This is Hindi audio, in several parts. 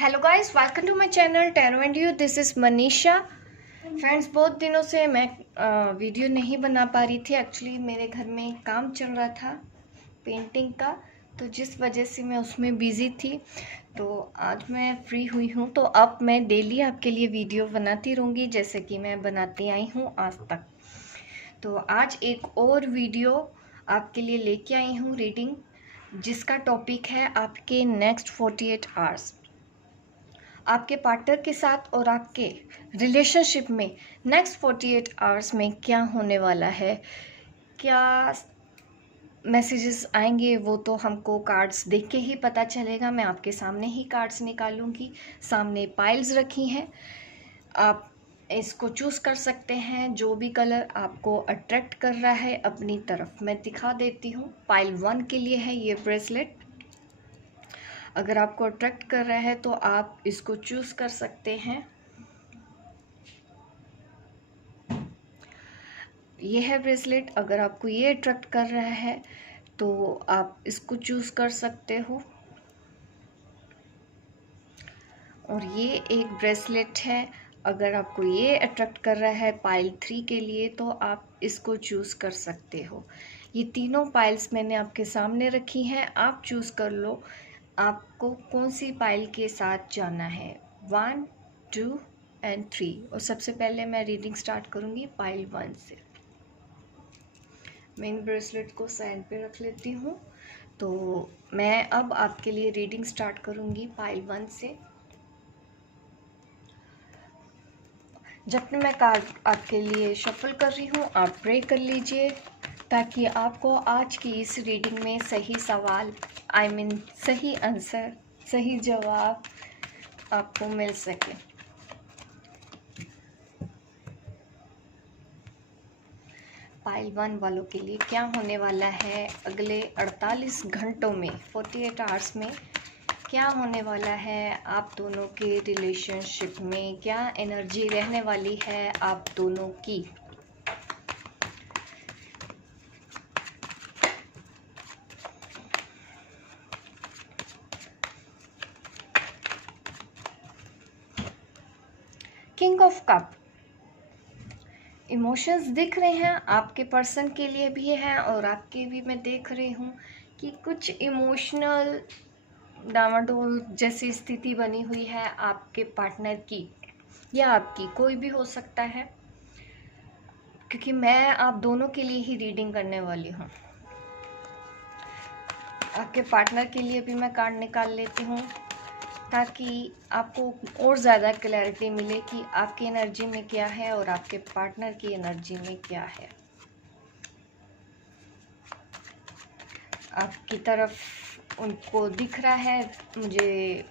Hello guys, welcome to my channel tarot and you. This is Manisha. Friends, बहुत दिनों से मैं वीडियो नहीं बना पा रही थी। एक्चुअली मेरे घर में काम चल रहा था पेंटिंग का, तो जिस वजह से मैं उसमें बिज़ी थी। तो आज मैं फ्री हुई हूँ, तो अब मैं डेली आपके लिए वीडियो बनाती रहूँगी जैसे कि मैं बनाती आई हूँ आज तक। तो आज एक और वीडियो आपके लिए लेके आई हूँ रीडिंग, जिसका टॉपिक है आपके नेक्स्ट 48 आवर्स। आपके पार्टनर के साथ और आपके रिलेशनशिप में नेक्स्ट 48 आवर्स में क्या होने वाला है, क्या मैसेजेस आएंगे, वो तो हमको कार्ड्स देख के ही पता चलेगा। मैं आपके सामने ही कार्ड्स निकालूंगी। सामने पाइल्स रखी हैं, आप इसको चूज़ कर सकते हैं जो भी कलर आपको अट्रैक्ट कर रहा है अपनी तरफ। मैं दिखा देती हूँ। पाइल 1 के लिए है ये ब्रेसलेट। अगर आपको अट्रैक्ट कर रहा है तो आप इसको चूज़ कर सकते हैं। ये है ब्रेसलेट। अगर आपको ये अट्रैक्ट कर रहा है तो आप इसको चूज़ कर सकते हो। और ये एक ब्रेसलेट है। अगर आपको ये अट्रैक्ट कर रहा है पाइल 3 के लिए तो आप इसको चूज़ कर सकते हो। ये तीनों पाइल्स मैंने आपके सामने रखी हैं, आप चूज़ कर लो आपको कौन सी पाइल के साथ जाना है। 1, 2 एंड 3। और सबसे पहले मैं रीडिंग स्टार्ट करूँगी पाइल 1 से। मैं इन ब्रेसलेट को साइड पे रख लेती हूँ। तो मैं अब आपके लिए रीडिंग स्टार्ट करूँगी पाइल 1 से। जब भी मैं कार्ड आपके लिए शफल कर रही हूँ, आप प्रे कर लीजिए ताकि आपको आज की इस रीडिंग में सही सवाल सही आंसर, सही जवाब आपको मिल सके। पाइल 1 वालों के लिए क्या होने वाला है अगले 48 घंटों में, 48 आवर्स में क्या होने वाला है आप दोनों के रिलेशनशिप में, क्या एनर्जी रहने वाली है आप दोनों की। King of cup. इमोशंस दिख रहे हैं, आपके पर्सन के लिए भी हैं और आपके भी। मैं देख रही हूँ कि कुछ इमोशनल डामाडोल जैसी स्थिति बनी हुई है आपके पार्टनर की या आपकी, कोई भी हो सकता है, क्योंकि मैं आप दोनों के लिए ही रीडिंग करने वाली हूँ। आपके पार्टनर के लिए भी मैं कार्ड निकाल लेती हूँ ताकि आपको और ज़्यादा क्लैरिटी मिले कि आपकी एनर्जी में क्या है और आपके पार्टनर की एनर्जी में क्या है। आपकी तरफ उनको दिख रहा है, मुझे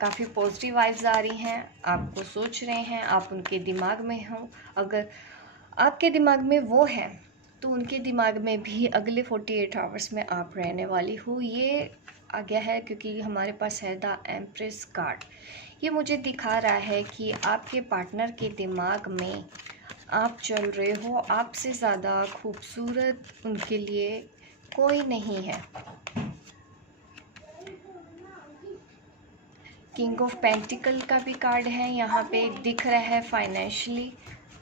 काफ़ी पॉजिटिव वाइब्स आ रही हैं, आपको सोच रहे हैं, आप उनके दिमाग में हो। अगर आपके दिमाग में वो है तो उनके दिमाग में भी अगले 48 आवर्स में आप रहने वाली हो। ये आ गया है क्योंकि हमारे पास है द एम्प्रेस कार्ड। ये मुझे दिखा रहा है कि आपके पार्टनर के दिमाग में आप चल रहे हो, आपसे ज़्यादा खूबसूरत उनके लिए कोई नहीं है। किंग ऑफ पेंटिकल का भी कार्ड है यहाँ पे। दिख रहा है फाइनेंशियली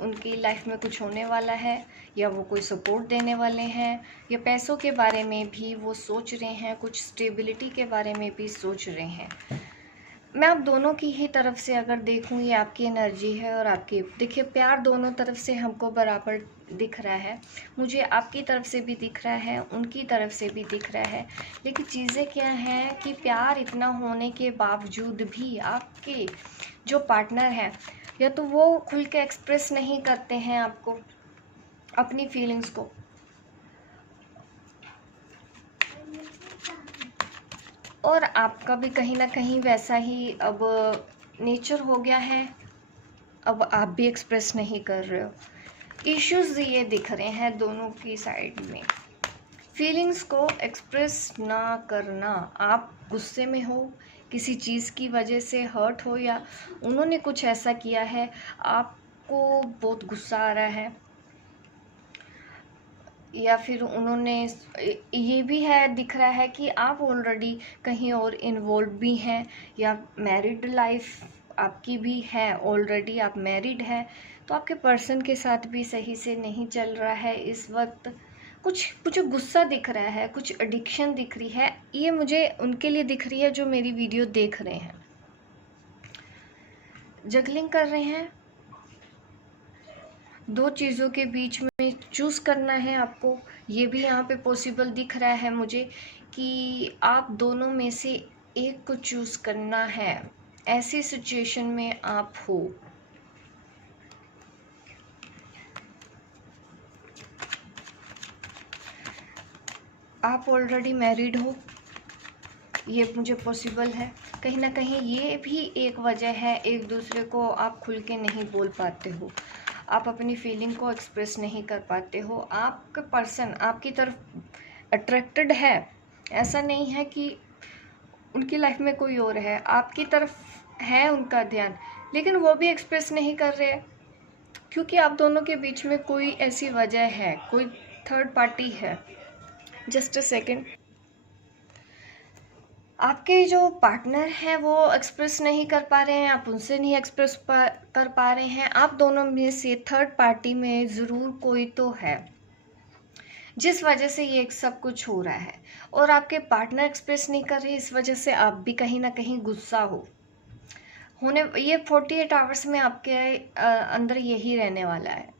उनकी लाइफ में कुछ होने वाला है, या वो कोई सपोर्ट देने वाले हैं, या पैसों के बारे में भी वो सोच रहे हैं, कुछ स्टेबिलिटी के बारे में भी सोच रहे हैं। मैं आप दोनों की ही तरफ से अगर देखूं, ये आपकी एनर्जी है और आपकी, देखिए प्यार दोनों तरफ से हमको बराबर दिख रहा है। मुझे आपकी तरफ से भी दिख रहा है, उनकी तरफ से भी दिख रहा है। लेकिन चीज़ें क्या हैं कि प्यार इतना होने के बावजूद भी आपके जो पार्टनर हैं, या तो वो खुल के एक्सप्रेस नहीं करते हैं आपको अपनी फीलिंग्स को, और आपका भी कहीं ना कहीं वैसा ही अब नेचर हो गया है। अब आप भी एक्सप्रेस नहीं कर रहे हो। इश्यूज ये दिख रहे हैं दोनों की साइड में। फीलिंग्स को एक्सप्रेस ना करना, आप गुस्से में हो, किसी चीज़ की वजह से हर्ट हो, या उन्होंने कुछ ऐसा किया है आपको बहुत गुस्सा आ रहा है, या फिर उन्होंने ये भी है, दिख रहा है कि आप ऑलरेडी कहीं और इन्वॉल्व भी हैं, या मैरिड लाइफ आपकी भी है, ऑलरेडी आप मैरिड हैं, तो आपके पर्सन के साथ भी सही से नहीं चल रहा है इस वक्त। कुछ मुझे गुस्सा दिख रहा है, कुछ एडिक्शन दिख रही है, ये मुझे उनके लिए दिख रही है जो मेरी वीडियो देख रहे हैं। जगलिंग कर रहे हैं, दो चीज़ों के बीच में चूज़ करना है आपको। ये भी यहाँ पे पॉसिबल दिख रहा है मुझे कि आप दोनों में से एक को चूज़ करना है, ऐसी सिचुएशन में आप हो। आप ऑलरेडी मैरिड हो, ये मुझे पॉसिबल है। कहीं ना कहीं ये भी एक वजह है, एक दूसरे को आप खुल के नहीं बोल पाते हो, आप अपनी फीलिंग को एक्सप्रेस नहीं कर पाते हो। आपका पर्सन आपकी तरफ अट्रैक्टेड है, ऐसा नहीं है कि उनकी लाइफ में कोई और है, आपकी तरफ है उनका ध्यान, लेकिन वो भी एक्सप्रेस नहीं कर रहे हैं क्योंकि आप दोनों के बीच में कोई ऐसी वजह है, कोई थर्ड पार्टी है। Just a second. आपके जो पार्टनर हैं वो एक्सप्रेस नहीं कर पा रहे हैं, आप उनसे नहीं एक्सप्रेस कर पा रहे हैं। आप दोनों में से थर्ड पार्टी में ज़रूर कोई तो है जिस वजह से ये सब कुछ हो रहा है, और आपके पार्टनर एक्सप्रेस नहीं कर रहे, इस वजह से आप भी कहीं ना कहीं गुस्सा होने। ये 48 आवर्स में आपके अंदर यही रहने वाला है।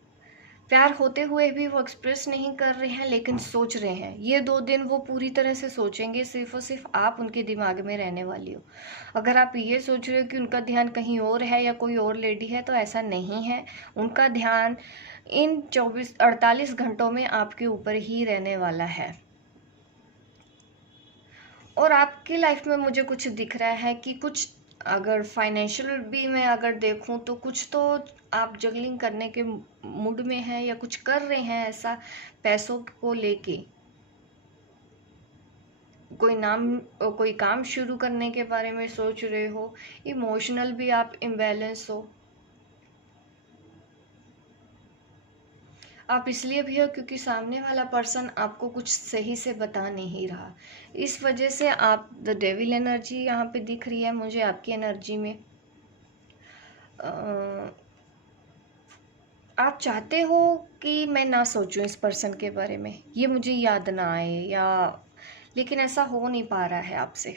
प्यार होते हुए भी वो एक्सप्रेस नहीं कर रहे हैं, लेकिन सोच रहे हैं। ये 2 दिन वो पूरी तरह से सोचेंगे, सिर्फ और सिर्फ आप उनके दिमाग में रहने वाली हो। अगर आप ये सोच रहे हो कि उनका ध्यान कहीं और है या कोई और लेडी है, तो ऐसा नहीं है। उनका ध्यान इन 48 घंटों में आपके ऊपर ही रहने वाला है। और आपकी लाइफ में मुझे कुछ दिख रहा है कि कुछ, अगर फाइनेंशियल भी मैं अगर देखूं तो कुछ तो आप जगलिंग करने के मूड में हैं या कुछ कर रहे हैं ऐसा, पैसों को लेके कोई काम शुरू करने के बारे में सोच रहे हो। इमोशनल भी आप इम्बैलेंस हो। आप इसलिए भी हो क्योंकि सामने वाला पर्सन आपको कुछ सही से बता नहीं रहा, इस वजह से आप द डेविल एनर्जी यहाँ पे दिख रही है मुझे आपकी एनर्जी में। आप चाहते हो कि मैं ना सोचूं इस पर्सन के बारे में, ये मुझे याद ना आए, या लेकिन ऐसा हो नहीं पा रहा है आपसे।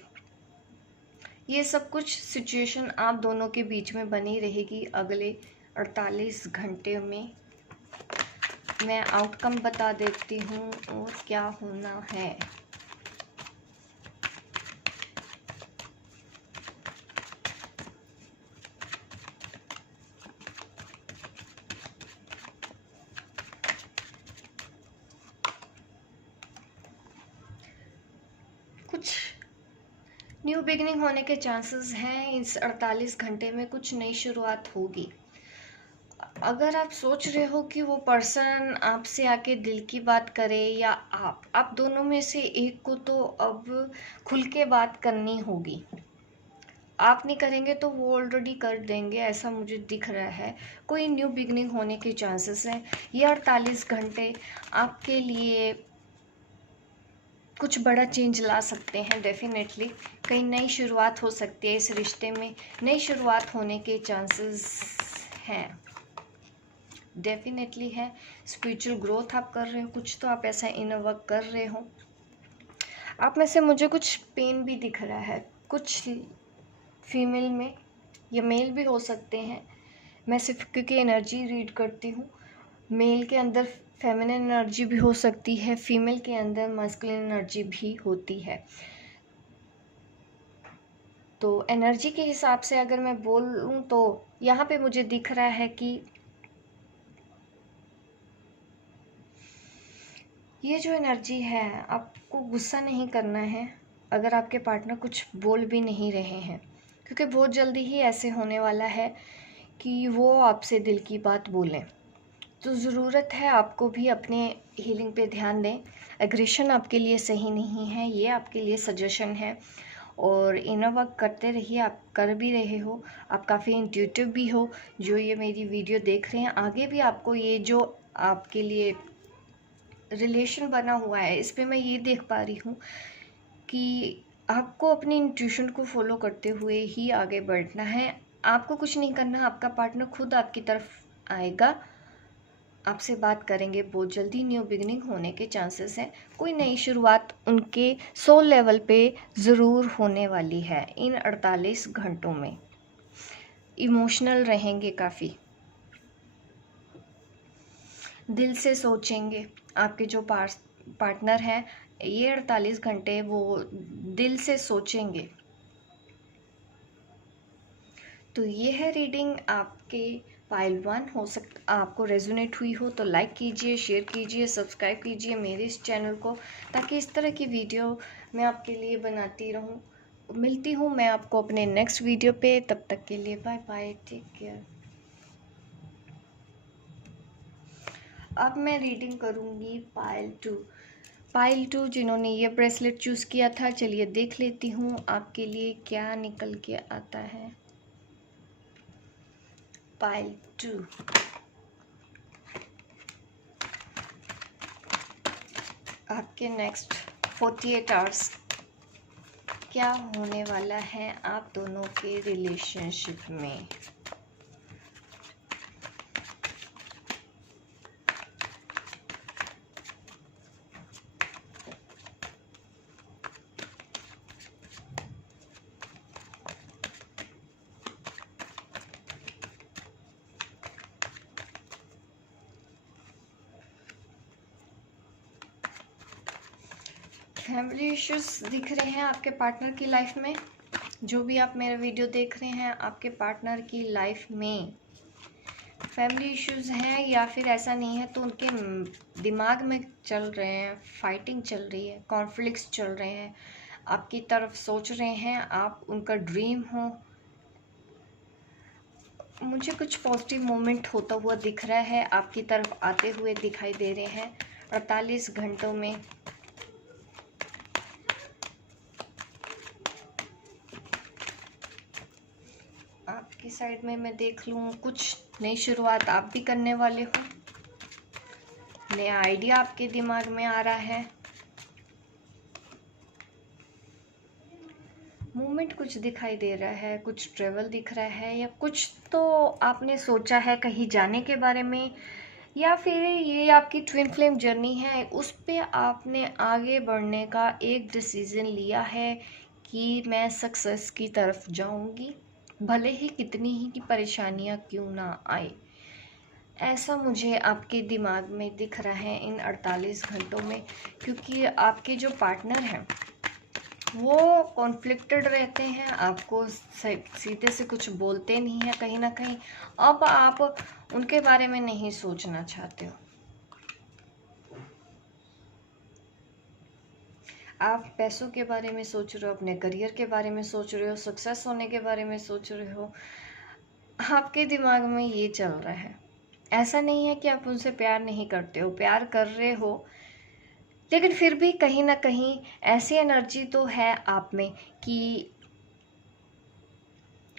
ये सब कुछ सिचुएशन आप दोनों के बीच में बनी रहेगी अगले 48 घंटे में। मैं आउटकम बता देती हूँ और क्या होना है। कुछ न्यू बिगिनिंग होने के चांसेस हैं, इस 48 घंटे में कुछ नई शुरुआत होगी। अगर आप सोच रहे हो कि वो पर्सन आपसे आके दिल की बात करे, या आप दोनों में से एक को तो अब खुल के बात करनी होगी। आप नहीं करेंगे तो वो ऑलरेडी कर देंगे, ऐसा मुझे दिख रहा है। कोई न्यू बिगिनिंग होने के चांसेस हैं। ये 48 घंटे आपके लिए कुछ बड़ा चेंज ला सकते हैं डेफिनेटली। कहीं नई शुरुआत हो सकती है, इस रिश्ते में नई शुरुआत होने के चांसेस हैं, डेफिनेटली है। स्पिरिचुअल ग्रोथ आप कर रहे हो, कुछ तो आप ऐसा इनर वर्क कर रहे हो। आप में से मुझे कुछ पेन भी दिख रहा है, कुछ फीमेल में या मेल भी हो सकते हैं। मैं सिर्फ क्योंकि एनर्जी रीड करती हूँ, मेल के अंदर फेमिनिन एनर्जी भी हो सकती है, फीमेल के अंदर मस्कुलिन एनर्जी भी होती है। तो एनर्जी के हिसाब से अगर मैं बोलूँ तो यहाँ पे मुझे दिख रहा है कि ये जो एनर्जी है, आपको गुस्सा नहीं करना है अगर आपके पार्टनर कुछ बोल भी नहीं रहे हैं, क्योंकि बहुत जल्दी ही ऐसे होने वाला है कि वो आपसे दिल की बात बोलें। तो ज़रूरत है आपको भी अपने हीलिंग पे ध्यान दें। एग्रेशन आपके लिए सही नहीं है, ये आपके लिए सजेशन है। और इनर वर्क करते रहिए, आप कर भी रहे हो, आप काफ़ी इंट्यूटिव भी हो जो ये मेरी वीडियो देख रहे हैं। आगे भी आपको ये जो आपके लिए रिलेशन बना हुआ है, इस पे मैं ये देख पा रही हूँ कि आपको अपनी इंट्यूशन को फॉलो करते हुए ही आगे बढ़ना है। आपको कुछ नहीं करना, आपका पार्टनर खुद आपकी तरफ आएगा, आपसे बात करेंगे। बहुत जल्दी न्यू बिगिनिंग होने के चांसेस हैं। कोई नई शुरुआत उनके सोल लेवल पे ज़रूर होने वाली है इन 48 घंटों में। इमोशनल रहेंगे, काफ़ी दिल से सोचेंगे। आपके जो पार्टनर हैं, ये 48 घंटे वो दिल से सोचेंगे। तो ये है रीडिंग आपके पाइल 1। हो सकता आपको रेजोनेट हुई हो तो लाइक कीजिए, शेयर कीजिए, सब्सक्राइब कीजिए मेरे इस चैनल को, ताकि इस तरह की वीडियो मैं आपके लिए बनाती रहूं। मिलती हूं मैं आपको अपने नेक्स्ट वीडियो पे, तब तक के लिए बाय बाय, टेक केयर। अब मैं रीडिंग करूंगी पाइल 2 जिन्होंने ये ब्रेसलेट चूज़ किया था। चलिए देख लेती हूँ आपके लिए क्या निकल के आता है। पाइल 2, आपके नेक्स्ट 48 आवर्स क्या होने वाला है आप दोनों के रिलेशनशिप में। फैमिली इश्यूज दिख रहे हैं आपके पार्टनर की लाइफ में। जो भी आप मेरा वीडियो देख रहे हैं, आपके पार्टनर की लाइफ में फैमिली इश्यूज हैं, या फिर ऐसा नहीं है तो उनके दिमाग में चल रहे हैं, फाइटिंग चल रही है, कॉन्फ्लिक्ट्स चल रहे हैं, आपकी तरफ सोच रहे हैं, आप उनका ड्रीम हो। मुझे कुछ पॉजिटिव मोमेंट होता हुआ दिख रहा है, आपकी तरफ आते हुए दिखाई दे रहे हैं 48 घंटों में। आपकी साइड में मैं देख लूँ, कुछ नई शुरुआत आप भी करने वाले हो, नया आइडिया आपके दिमाग में आ रहा है। मूवमेंट कुछ दिखाई दे रहा है, कुछ ट्रेवल दिख रहा है, या कुछ तो आपने सोचा है कहीं जाने के बारे में, या फिर ये आपकी ट्विन फ्लेम जर्नी है, उस पे आपने आगे बढ़ने का एक डिसीज़न लिया है कि मैं सक्सेस की तरफ जाऊंगी, भले ही कितनी ही की परेशानियां क्यों ना आए। ऐसा मुझे आपके दिमाग में दिख रहा है इन 48 घंटों में, क्योंकि आपके जो पार्टनर हैं वो कॉन्फ्लिक्टेड रहते हैं, आपको सीधे से कुछ बोलते नहीं हैं कहीं ना कहीं। अब आप उनके बारे में नहीं सोचना चाहते हो, आप पैसों के बारे में सोच रहे हो, अपने करियर के बारे में सोच रहे हो, सक्सेस होने के बारे में सोच रहे हो। आपके दिमाग में ये चल रहा है। ऐसा नहीं है कि आप उनसे प्यार नहीं करते हो, प्यार कर रहे हो, लेकिन फिर भी कहीं ना कहीं ऐसी एनर्जी तो है आप में कि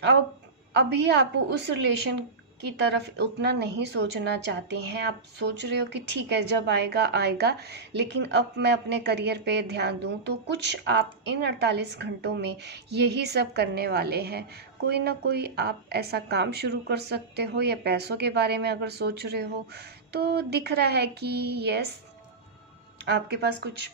अब अभी आप उस रिलेशन की तरफ उतना नहीं सोचना चाहते हैं। आप सोच रहे हो कि ठीक है, जब आएगा आएगा, लेकिन अब मैं अपने करियर पे ध्यान दूं। तो कुछ आप इन 48 घंटों में यही सब करने वाले हैं। कोई ना कोई आप ऐसा काम शुरू कर सकते हो, या पैसों के बारे में अगर सोच रहे हो तो दिख रहा है कि यस, आपके पास कुछ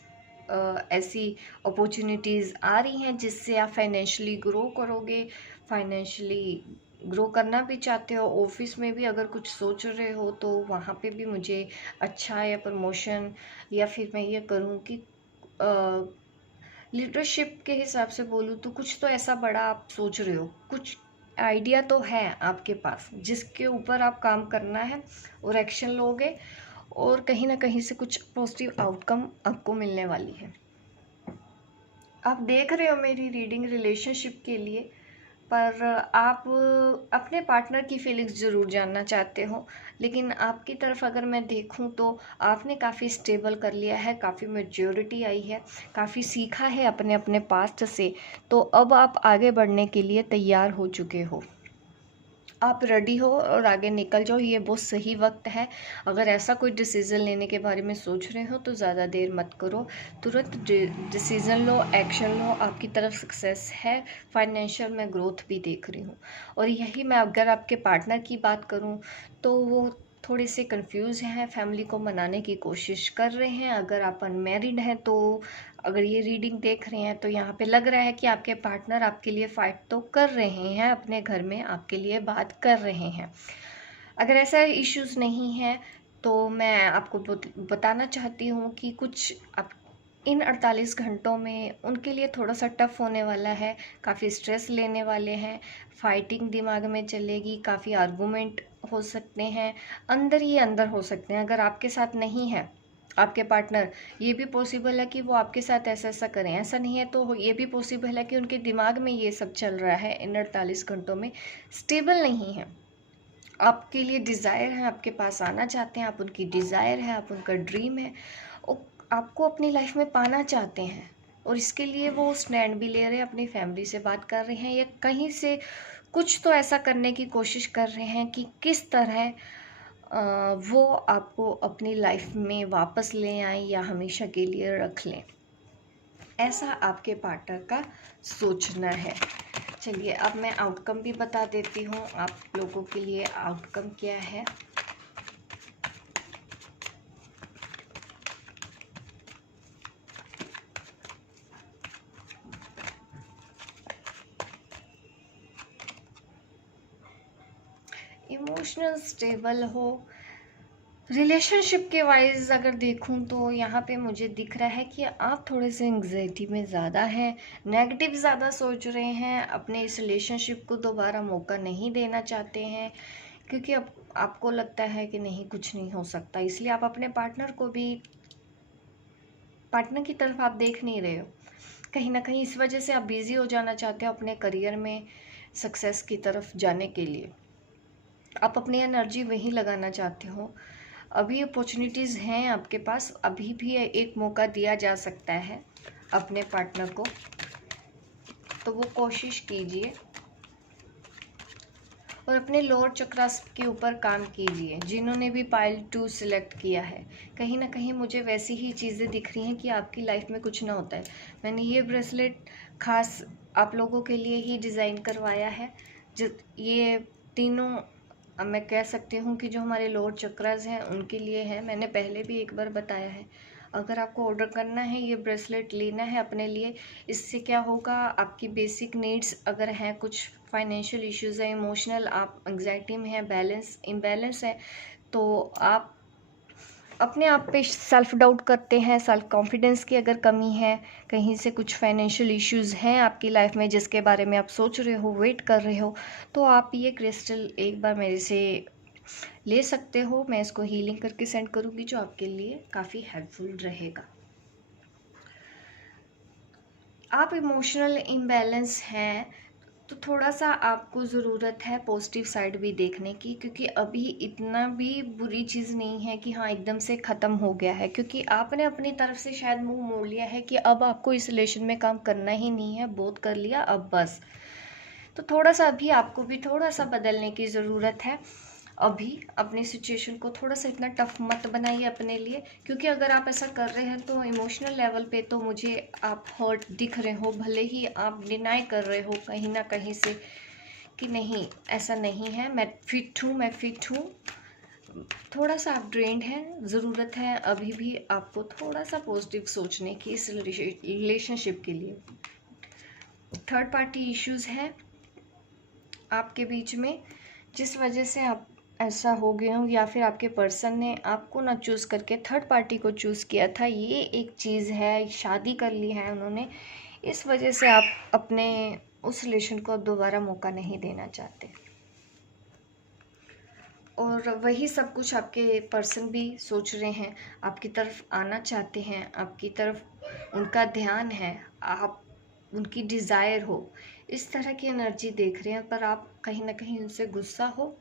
ऐसी अपॉर्चुनिटीज़ आ रही हैं जिससे आप फाइनेंशियली ग्रो करोगे। फाइनेंशियली ग्रो करना भी चाहते हो, ऑफिस में भी अगर कुछ सोच रहे हो तो वहाँ पे भी मुझे अच्छा या प्रमोशन, या फिर मैं ये करूँ कि लीडरशिप के हिसाब से बोलूँ तो कुछ तो ऐसा बड़ा आप सोच रहे हो। कुछ आइडिया तो है आपके पास जिसके ऊपर आप काम करना है और एक्शन लोगे, और कहीं ना कहीं से कुछ पॉजिटिव आउटकम आपको मिलने वाली है। आप देख रहे हो मेरी रीडिंग रिलेशनशिप के लिए, पर आप अपने पार्टनर की फीलिंग्स ज़रूर जानना चाहते हो। लेकिन आपकी तरफ अगर मैं देखूं तो आपने काफ़ी स्टेबल कर लिया है, काफ़ी मैच्योरिटी आई है, काफ़ी सीखा है अपने अपने पास्ट से। तो अब आप आगे बढ़ने के लिए तैयार हो चुके हो। आप रेडी हो और आगे निकल जाओ, ये बहुत सही वक्त है। अगर ऐसा कोई डिसीज़न लेने के बारे में सोच रहे हो तो ज़्यादा देर मत करो, तुरंत डिसीज़न लो, एक्शन लो, आपकी तरफ सक्सेस है। फाइनेंशियल मैं ग्रोथ भी देख रही हूँ। और यही मैं अगर आपके पार्टनर की बात करूँ तो वो थोड़े से कंफ्यूज हैं, फैमिली को मनाने की कोशिश कर रहे हैं। अगर आप अनमैरिड हैं तो अगर ये रीडिंग देख रहे हैं तो यहाँ पे लग रहा है कि आपके पार्टनर आपके लिए फ़ाइट तो कर रहे हैं, अपने घर में आपके लिए बात कर रहे हैं। अगर ऐसा इश्यूज़ नहीं है तो मैं आपको बताना चाहती हूँ कि कुछ आप इन 48 घंटों में उनके लिए थोड़ा सा टफ होने वाला है, काफ़ी स्ट्रेस लेने वाले हैं, फाइटिंग दिमाग में चलेगी, काफ़ी आर्गूमेंट हो सकते हैं, अंदर ही अंदर हो सकते हैं। अगर आपके साथ नहीं है आपके पार्टनर, ये भी पॉसिबल है कि वो आपके साथ ऐसा ऐसा करें। ऐसा नहीं है तो ये भी पॉसिबल है कि उनके दिमाग में ये सब चल रहा है, इन 48 घंटों में स्टेबल नहीं है। आपके लिए डिज़ायर है, आपके पास आना चाहते हैं, आप उनकी डिज़ायर है, आप उनका ड्रीम है, आपको अपनी लाइफ में पाना चाहते हैं। और इसके लिए वो स्टैंड भी ले रहे हैं, अपनी फैमिली से बात कर रहे हैं, या कहीं से कुछ तो ऐसा करने की कोशिश कर रहे हैं कि किस तरह वो आपको अपनी लाइफ में वापस ले आए या हमेशा के लिए रख लें। ऐसा आपके पार्टनर का सोचना है। चलिए अब मैं आउटकम भी बता देती हूँ आप लोगों के लिए आउटकम क्या है। इमोशनल स्टेबल हो, रिलेशनशिप के वाइज अगर देखूं तो यहाँ पे मुझे दिख रहा है कि आप थोड़े से एंग्जाइटी में ज़्यादा हैं, नेगेटिव ज़्यादा सोच रहे हैं, अपने इस रिलेशनशिप को दोबारा मौका नहीं देना चाहते हैं, क्योंकि अब आपको लगता है कि नहीं कुछ नहीं हो सकता, इसलिए आप अपने पार्टनर को भी, पार्टनर की तरफ आप देख नहीं रहे हो। कहीं ना कहीं इस वजह से आप बिज़ी हो जाना चाहते हो अपने करियर में सक्सेस की तरफ जाने के लिए। आप अपनी एनर्जी वहीं लगाना चाहते हो। अभी अपॉर्चुनिटीज़ हैं आपके पास, अभी भी एक मौका दिया जा सकता है अपने पार्टनर को, तो वो कोशिश कीजिए और अपने लोअर चक्रास के ऊपर काम कीजिए। जिन्होंने भी पाइल 2 सिलेक्ट किया है, कहीं ना कहीं मुझे वैसी ही चीज़ें दिख रही हैं कि आपकी लाइफ में कुछ ना होता है। मैंने ये ब्रेसलेट खास आप लोगों के लिए ही डिज़ाइन करवाया है। जो ये तीनों अब मैं कह सकती हूँ कि जो हमारे लोअर चक्रास हैं उनके लिए है। मैंने पहले भी एक बार बताया है। अगर आपको ऑर्डर करना है, ये ब्रेसलेट लेना है अपने लिए, इससे क्या होगा, आपकी बेसिक नीड्स अगर हैं, कुछ फाइनेंशियल इश्यूज़ है, इमोशनल आप एंग्जाइटी में है, बैलेंस इम्बैलेंस है, तो आप अपने आप पे सेल्फ डाउट करते हैं, सेल्फ कॉन्फिडेंस की अगर कमी है, कहीं से कुछ फाइनेंशियल इश्यूज़ हैं आपकी लाइफ में जिसके बारे में आप सोच रहे हो, वेट कर रहे हो, तो आप ये क्रिस्टल एक बार मेरे से ले सकते हो। मैं इसको हीलिंग करके सेंड करूँगी जो आपके लिए काफ़ी हेल्पफुल रहेगा। आप इमोशनल इम्बैलेंस हैं तो थोड़ा सा आपको ज़रूरत है पॉजिटिव साइड भी देखने की, क्योंकि अभी इतना भी बुरी चीज़ नहीं है कि हाँ एकदम से ख़त्म हो गया है, क्योंकि आपने अपनी तरफ से शायद मुंह मोड़ लिया है कि अब आपको इस रिलेशन में काम करना ही नहीं है, बहुत कर लिया अब बस। तो थोड़ा सा अभी आपको भी थोड़ा सा बदलने की ज़रूरत है। अभी अपनी सिचुएशन को थोड़ा सा इतना टफ मत बनाइए अपने लिए, क्योंकि अगर आप ऐसा कर रहे हैं तो इमोशनल लेवल पे तो मुझे आप हर्ट दिख रहे हो, भले ही आप डिनाई कर रहे हो कहीं ना कहीं से कि नहीं ऐसा नहीं है, मैं फिट हूँ। थोड़ा सा आप ड्रेन्ड हैं, ज़रूरत है अभी भी आपको थोड़ा सा पॉजिटिव सोचने की इस रिलेशनशिप के लिए। थर्ड पार्टी इश्यूज़ हैं आपके बीच में, जिस वजह से आप ऐसा हो गए हो, या फिर आपके पर्सन ने आपको ना चूज़ करके थर्ड पार्टी को चूज़ किया था, ये एक चीज़ है। शादी कर ली है उन्होंने, इस वजह से आप अपने उस रिलेशन को अब दोबारा मौका नहीं देना चाहते। और वही सब कुछ आपके पर्सन भी सोच रहे हैं, आपकी तरफ आना चाहते हैं, आपकी तरफ उनका ध्यान है, आप उनकी डिज़ायर हो, इस तरह की एनर्जी देख रहे हैं। पर आप कहीं ना कहीं उनसे गुस्सा हो,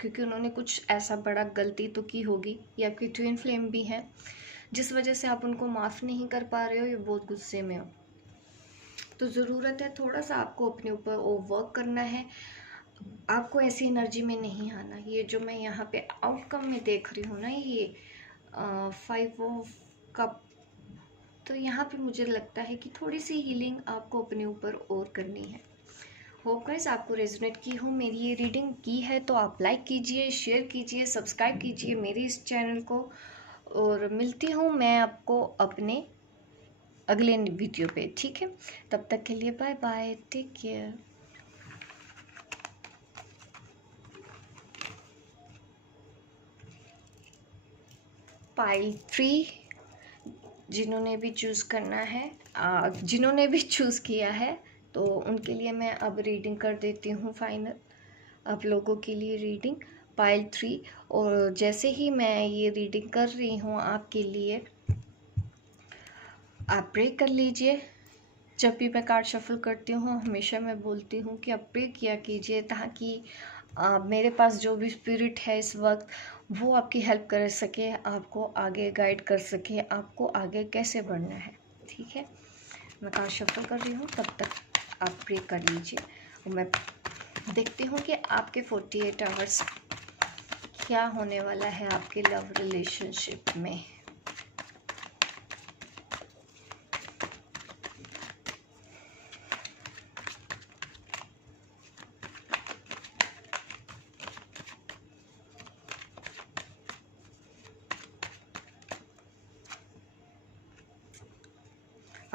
क्योंकि उन्होंने कुछ ऐसा बड़ा गलती तो की होगी। ये आपकी ट्विन फ्लेम भी है, जिस वजह से आप उनको माफ़ नहीं कर पा रहे हो, ये बहुत गुस्से में हो। तो ज़रूरत है थोड़ा सा आपको अपने ऊपर वर्क करना है, आपको ऐसी एनर्जी में नहीं आना। ये जो मैं यहाँ पे आउटकम में देख रही हूँ ना, ये 5 ऑफ कप, तो यहाँ पे मुझे लगता है कि थोड़ी सी हीलिंग आपको अपने ऊपर और करनी है। होप गाइस आपको रेजोनेट की हो मेरी ये रीडिंग। की है तो आप लाइक कीजिए, शेयर कीजिए, सब्सक्राइब कीजिए मेरे इस चैनल को। और मिलती हूँ मैं आपको अपने अगले वीडियो पे, ठीक है? तब तक के लिए bye bye, take care. Pile 3 जिन्होंने भी चूज़ करना है, जिन्होंने भी चूज़ किया है, तो उनके लिए मैं अब रीडिंग कर देती हूँ फाइनल। आप लोगों के लिए रीडिंग पाइल 3। और जैसे ही मैं ये रीडिंग कर रही हूँ आपके लिए, आप प्रे कर लीजिए। जब भी मैं कार्ड शफल करती हूँ हमेशा मैं बोलती हूँ कि आप प्रे किया कीजिए, ताकि मेरे पास जो भी स्पिरिट है इस वक्त वो आपकी हेल्प कर सके, आपको आगे गाइड कर सके, आपको आगे कैसे बढ़ना है, ठीक है? मैं कार्ड शफल कर रही हूँ, तब तक आप प्रे कर लीजिए और मैं देखती हूँ कि आपके 48 आवर्स क्या होने वाला है आपके लव रिलेशनशिप में।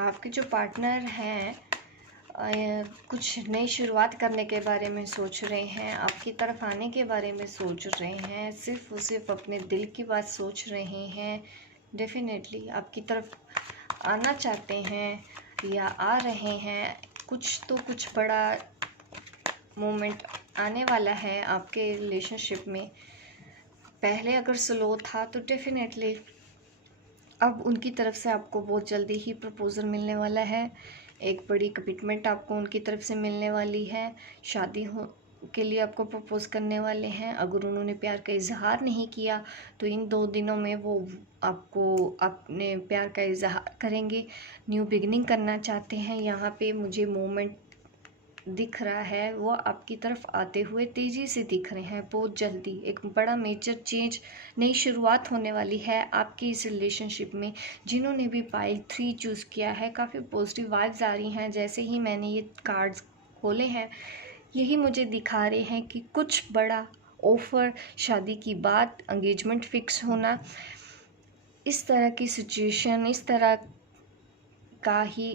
आपके जो पार्टनर हैं कुछ नई शुरुआत करने के बारे में सोच रहे हैं, आपकी तरफ आने के बारे में सोच रहे हैं, सिर्फ और सिर्फ अपने दिल की बात सोच रहे हैं। डेफिनेटली आपकी तरफ आना चाहते हैं या आ रहे हैं। कुछ बड़ा मोमेंट आने वाला है आपके रिलेशनशिप में। पहले अगर स्लो था तो डेफिनेटली अब उनकी तरफ से आपको बहुत जल्दी ही प्रपोज़ल मिलने वाला है। एक बड़ी कमिटमेंट आपको उनकी तरफ से मिलने वाली है। शादी हो के लिए आपको प्रपोज़ करने वाले हैं। अगर उन्होंने प्यार का इजहार नहीं किया तो इन 2 दिनों में वो आपको अपने प्यार का इजहार करेंगे। न्यू बिगिनिंग करना चाहते हैं। यहाँ पे मुझे मोमेंट दिख रहा है, वो आपकी तरफ आते हुए तेज़ी से दिख रहे हैं। बहुत जल्दी एक बड़ा मेजर चेंज, नई शुरुआत होने वाली है आपकी इस रिलेशनशिप में। जिन्होंने भी पाइल 3 चूज़ किया है, काफ़ी पॉजिटिव वाइब्स आ रही हैं। जैसे ही मैंने ये कार्ड्स खोले हैं, यही मुझे दिखा रहे हैं कि कुछ बड़ा ऑफर, शादी की बात, एंगेजमेंट फिक्स होना, इस तरह की सिचुएशन, इस तरह का ही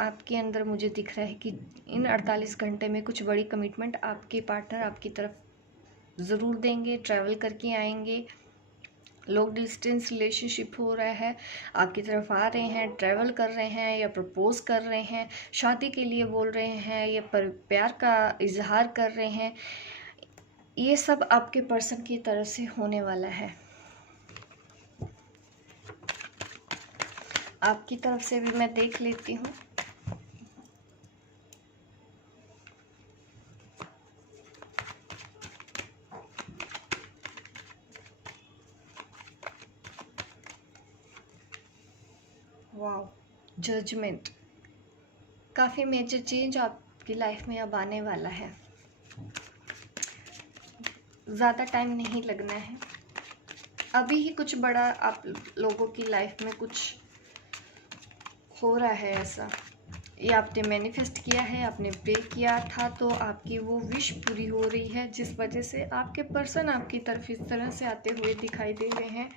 आपके अंदर मुझे दिख रहा है कि इन 48 घंटे में कुछ बड़ी कमिटमेंट आपके पार्टनर आपकी तरफ ज़रूर देंगे। ट्रैवल करके आएंगे, लॉन्ग डिस्टेंस रिलेशनशिप हो रहा है, आपकी तरफ आ रहे हैं, ट्रैवल कर रहे हैं या प्रपोज कर रहे हैं, शादी के लिए बोल रहे हैं या प्यार का इजहार कर रहे हैं। ये सब आपके पर्सन की तरफ से होने वाला है। आपकी तरफ से भी मैं देख लेती हूँ। Wow, judgement. काफ़ी मेजर चेंज आपकी लाइफ में अब आने वाला है। ज़्यादा टाइम नहीं लगना है, अभी ही कुछ बड़ा आप लोगों की लाइफ में कुछ हो रहा है ऐसा। ये आपने मैनिफेस्ट किया है, आपने प्रे किया था, तो आपकी वो विश पूरी हो रही है, जिस वजह से आपके पर्सन आपकी तरफ इस तरह से आते हुए दिखाई दे रहे हैं।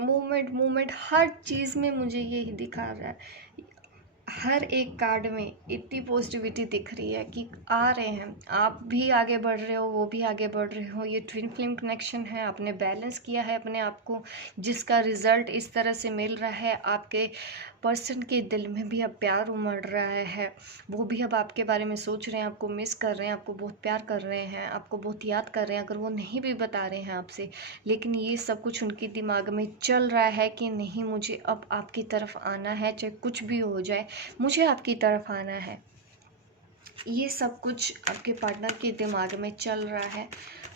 मूवमेंट हर चीज़ में मुझे यही दिखा रहा है। हर एक कार्ड में इतनी पॉजिटिविटी दिख रही है कि आ रहे हैं, आप भी आगे बढ़ रहे हो, वो भी आगे बढ़ रहे हो। ये ट्विन फ्लेम कनेक्शन है, आपने बैलेंस किया है अपने आप को, जिसका रिजल्ट इस तरह से मिल रहा है। आपके पर्सन के दिल में भी अब प्यार उमड़ रहा है, वो भी अब आपके बारे में सोच रहे हैं, आपको मिस कर रहे हैं, आपको बहुत प्यार कर रहे हैं, आपको बहुत याद कर रहे हैं। अगर वो नहीं भी बता रहे हैं आपसे, लेकिन ये सब कुछ उनके दिमाग में चल रहा है कि नहीं, मुझे अब आपकी तरफ आना है, चाहे कुछ भी हो जाए, मुझे आपकी तरफ आना है। ये सब कुछ आपके पार्टनर के दिमाग में चल रहा है।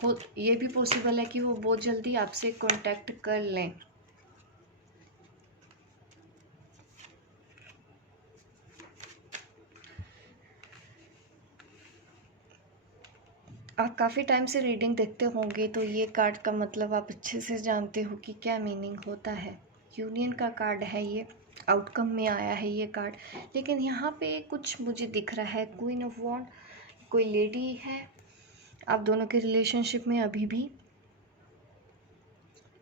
हो ये भी पॉसिबल है कि वो बहुत जल्दी आपसे कांटेक्ट कर लें। आप काफ़ी टाइम से रीडिंग देखते होंगे तो ये कार्ड का मतलब आप अच्छे से जानते हो कि क्या मीनिंग होता है। यूनियन का कार्ड है ये, आउटकम में आया है ये कार्ड। लेकिन यहाँ पे कुछ मुझे दिख रहा है, क्वीन ऑफ वॉन्ड, कोई लेडी है आप दोनों के रिलेशनशिप में अभी भी,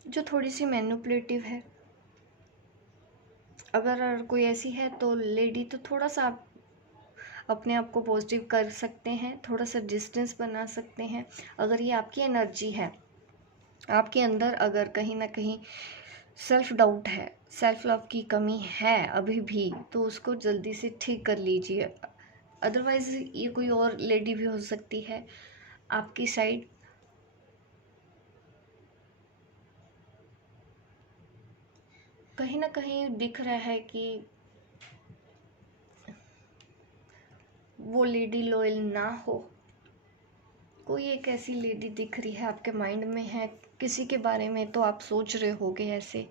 जो थोड़ी सी मैनिपुलेटिव है। अगर कोई ऐसी है तो लेडी, तो थोड़ा सा आप अपने आप को पॉजिटिव कर सकते हैं, थोड़ा सा डिस्टेंस बना सकते हैं। अगर ये आपकी एनर्जी है, आपके अंदर अगर कहीं ना कहीं सेल्फ डाउट है, सेल्फ लव की कमी है अभी भी, तो उसको जल्दी से ठीक कर लीजिए। अदरवाइज़ ये कोई और लेडी भी हो सकती है आपकी साइड। कहीं ना कहीं दिख रहा है कि वो लेडी लॉयल ना हो। कोई एक ऐसी लेडी दिख रही है आपके माइंड में है, किसी के बारे में तो आप सोच रहे होगे ऐसे।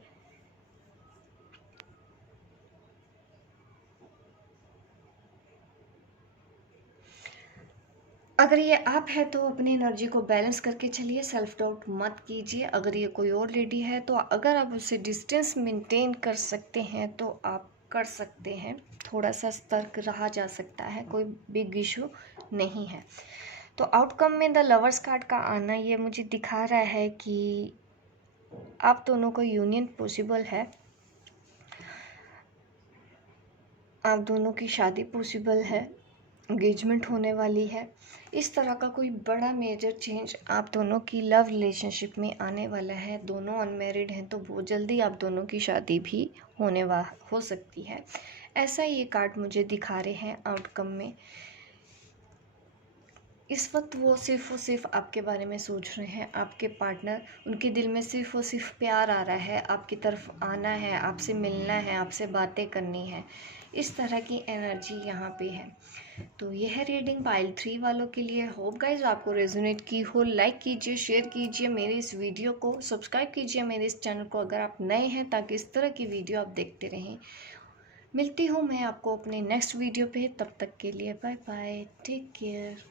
अगर ये आप है तो अपनी एनर्जी को बैलेंस करके चलिए, सेल्फ डाउट मत कीजिए। अगर ये कोई और लेडी है तो अगर आप उससे डिस्टेंस मेंटेन कर सकते हैं तो आप कर सकते हैं, थोड़ा सा सतर्क रहा जा सकता है, कोई बिग इशू नहीं है। तो आउटकम में द लवर्स कार्ड का आना ये मुझे दिखा रहा है कि आप दोनों को यूनियन पॉसिबल है, आप दोनों की शादी पॉसिबल है, एंगेजमेंट होने वाली है। इस तरह का कोई बड़ा मेजर चेंज आप दोनों की लव रिलेशनशिप में आने वाला है। दोनों अनमैरिड हैं तो बहुत जल्दी आप दोनों की शादी भी हो सकती है, ऐसा ये कार्ड मुझे दिखा रहे हैं आउटकम में। इस वक्त वो सिर्फ आपके बारे में सोच रहे हैं, आपके पार्टनर, उनके दिल में सिर्फ प्यार आ रहा है, आपकी तरफ आना है, आपसे मिलना है, आपसे बातें करनी है। इस तरह की एनर्जी यहाँ पे है। तो यह रीडिंग पाइल 3 वालों के लिए। होप गाइज आपको रेजोनेट की हो। लाइक कीजिए, शेयर कीजिए मेरे इस वीडियो को, सब्सक्राइब कीजिए मेरे इस चैनल को अगर आप नए हैं, ताकि इस तरह की वीडियो आप देखते रहें। मिलती हूँ मैं आपको अपने नेक्स्ट वीडियो पे, तब तक के लिए बाय बाय, टेक केयर।